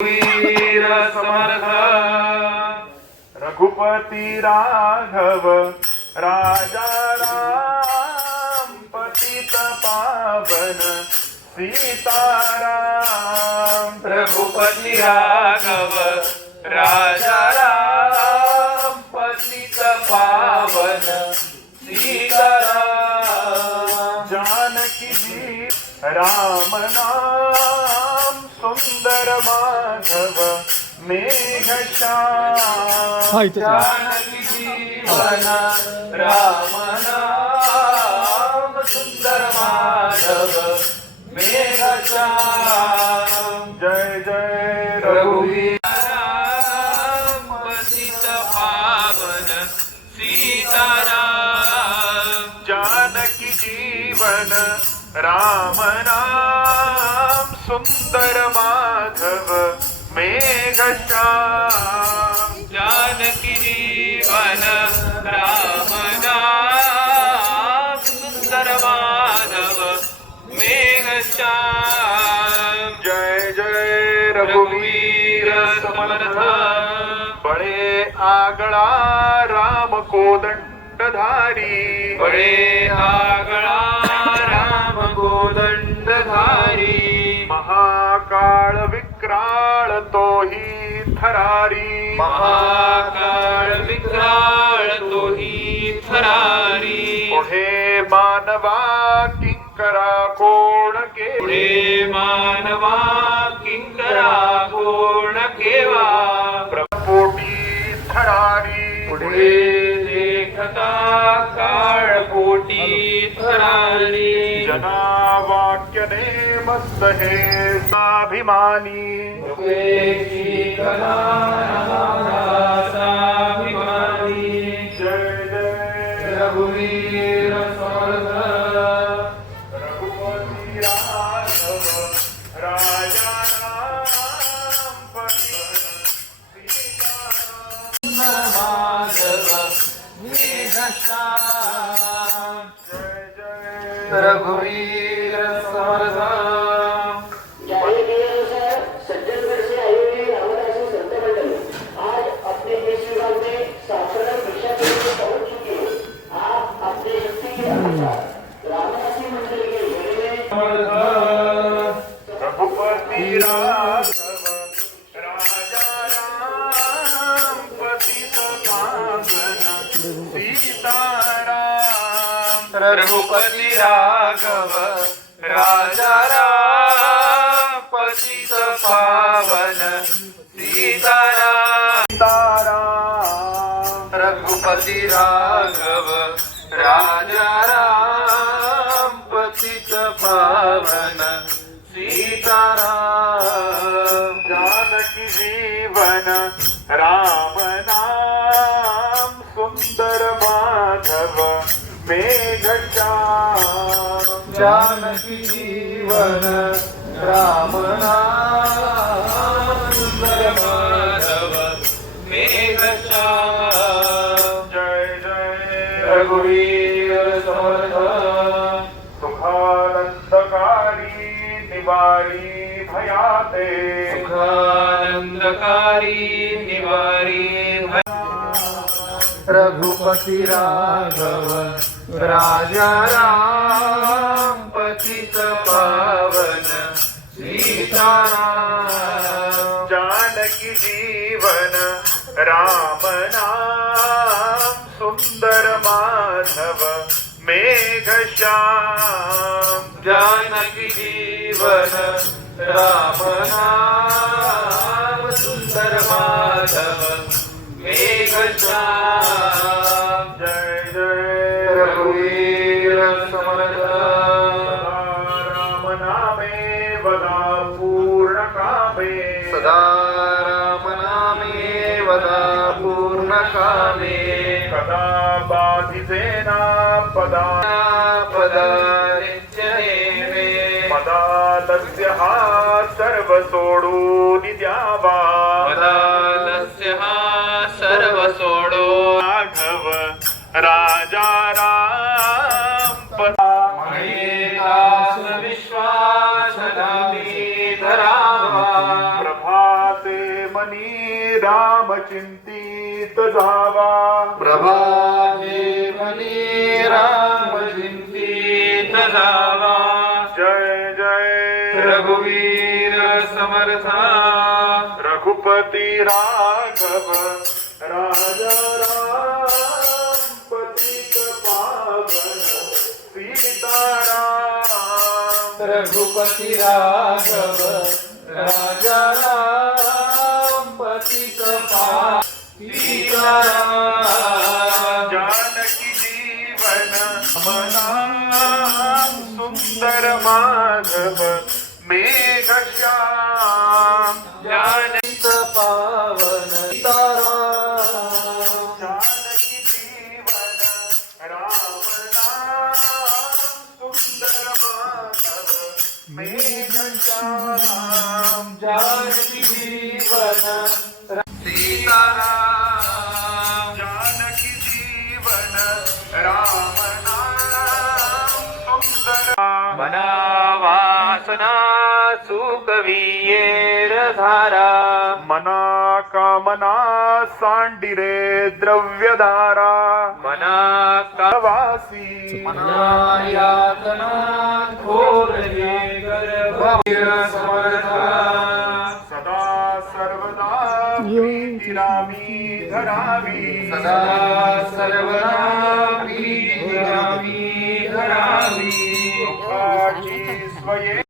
वीर समर्थ रघुपती राघव राजा राम पतित पावन सीताराम। रघुपती राघव राजा राम पतित पावन सीताराम। जानकी जी राम नाम सुंदर माधव मेघश्याम। जानकी जीवन राम नाम सुंदर माधव मेघश्याम। जय जय रघुवीर राम पतित पावन सीताराम। जानकी जीवन राम नाम सुंदर माधव मेघश्याम। जानकी जीवन राम नाम सुंदर माधव मेघश्याम। जय जय रघुवीर समर्थ बड़े आगळा राम कोदंडधारी। बड़े आगळा राम कोदंडधारी। महाकाळ विक्राळ तोही थरारी। महाकाळ विक्राळ तोही थरारी। पुढे मानवा किंकरा कोण के। पुढे मानवा किंकरा कोण केवा। प्रपोटी थरारी। पुढे देखता काळ पोटी थरारी। जना वाक्य नेमस्त हे स्वाभिमानी। जय जय रघुवीर समर्थ रघुपती राघव राजा राम पतित माधव मेघश्याम। जय जय रघुवीर समर्थ। सज्जनगढ़ से आए हुए रामदासी संत मंडल आज अपने देश विभाग में साधारण भिक्षा के लिए पहुंच चुके हैं। आप अपने शक्ति के अनुसार रामदासी मंडल के घेरे में रघुपति राघव राजा राम पतित पावन सीताराम। रघुपति राघव राजा राम पतित पावन सीताराम। रघुपति राघव राजा राम पतित पावन सीताराम। जानकी जीवन राम नाम सुंदर माधव मेघश्याम। जानकी जीवन राम नाम सुंदर माधव मेघश्याम। जय जय रघुवीर समर्थ सुखानंदकारी निवारी भयाते। सुखानंदकारी निवारी रघुपति राघव राजा राम पतित पावन सीताराम। जानकी जीवन राम नाम सुंदर माधव मेघश्याम। जानकी जीवन राम नाम सुंदर माधव मेघश्याम। जय जय रघुवीर समर्थ राम नामे वदा पूर्ण कामे। सदा राम नामे वदा पूर्ण कामे। कदा बाधितेना पदा पदा नित्यनेमे। मदालस्य हा सर्व सोडून द्यावा। मदालस्य हा सर्व सोडो। राघव राजा राम दास विश्वास धरावा। प्रभात मनी राम चिंतित जावा प्रभाते मनी राम चिंतित जावा जय जय रघुवीर समर्था रघुपती राघव राजा राम पतित पावन सीताराम रघुपती राघव राजा राम पतित पावन सीताराम जानकी जीवन मना सुंदर माधव मेघ श्याम जानकित पावन सीताराम जानकी जीवन राम नाम सुंदर माधव मेघ श्याम जानकी जीवन सीताराम जानकी जीवन राम नाम सुंदर मना वासना सुकवियेर धारा मना कामना सांडिरे द्रव्यधारा मना वासी मना यातना घोर हे गर्भवीर समर्था सदा सर्वदा प्रीतिरामी धरावी सदा सर्वदा प्रीतिरामी धरावी दुःखाची स्वये